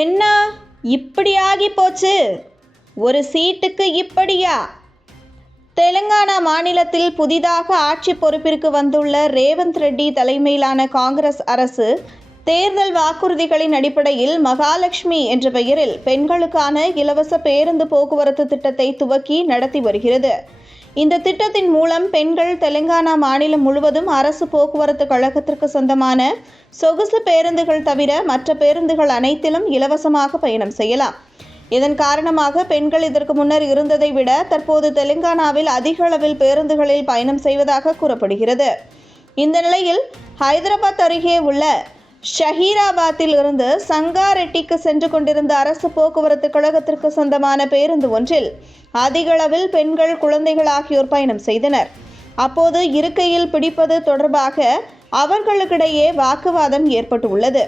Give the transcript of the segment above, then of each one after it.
என்ன இப்படி ஆகி போச்சு? ஒரு சீட்டுக்கு இப்படியா? தெலுங்கானா மாநிலத்தில் புதிதாக ஆட்சி பொறுப்பிற்கு வந்துள்ள ரேவந்த் ரெட்டி தலைமையிலான காங்கிரஸ் அரசு தேர்தல் வாக்குறுதிகளின் அடிப்படையில் மகாலட்சுமி என்ற பெயரில் பெண்களுக்கான இலவச பேருந்து போக்குவரத்து திட்டத்தை துவக்கி நடத்தி வருகிறது. இந்த திட்டத்தின் மூலம் பெண்கள் தெலுங்கானா மாநிலம் முழுவதும் அரசு போக்குவரத்து கழகத்திற்கு சொந்தமான சொகுசு பேருந்துகள் தவிர மற்ற பேருந்துகள் அனைத்திலும் இலவசமாக பயணம் செய்யலாம். இதன் காரணமாக பெண்கள் இதற்கு முன்னர் இருந்ததை விட தற்போது தெலுங்கானாவில் அதிக அளவில் பேருந்துகளில் பயணம் செய்வதாக கூறப்படுகிறது. இந்த நிலையில் ஹைதராபாத் அருகே உள்ள ஷஹீராபாத்தில் இருந்து சங்காரெட்டிக்கு சென்று கொண்டிருந்த அரசு போக்குவரத்து கழகத்திற்கு சொந்தமான பேருந்து ஒன்றில் அதிக அளவில் பெண்கள், குழந்தைகள் ஆகியோர் பயணம் செய்தனர். அப்போது இருக்கையில் பிடிப்பது தொடர்பாக அவர்களுக்கிடையே வாக்குவாதம் ஏற்பட்டுள்ளது.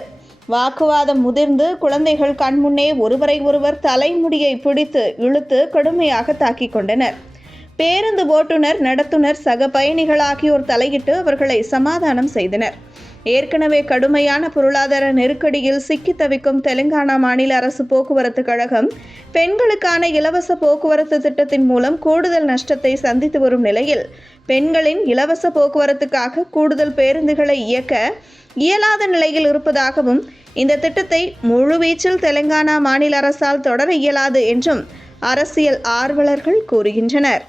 வாக்குவாதம் முதிர்ந்து குழந்தைகள் கண்முன்னே ஒருவரை ஒருவர் தலைமுடியை பிடித்து இழுத்து கடுமையாக தாக்கிக் கொண்டனர். பேருந்து ஓட்டுநர், நடத்துனர், சக பயணிகள் ஆகியோர் தலையிட்டு அவர்களை சமாதானம் செய்தனர். ஏற்கனவே கடுமையான பொருளாதார நெருக்கடியில் சிக்கி தவிக்கும் தெலுங்கானா மாநில அரசு போக்குவரத்து கழகம் பெண்களுக்கான இலவச போக்குவரத்து திட்டத்தின் மூலம் கூடுதல் நஷ்டத்தை சந்தித்து வரும் நிலையில் பெண்களின் இலவச போக்குவரத்துக்காக கூடுதல் பேருந்துகளை இயக்க இயலாத நிலையில் இருப்பதாகவும் இந்த திட்டத்தை முழுவீச்சில் தெலுங்கானா மாநில அரசால் தொடர இயலாது என்றும் அரசியல் ஆர்வலர்கள் கூறுகின்றனர்.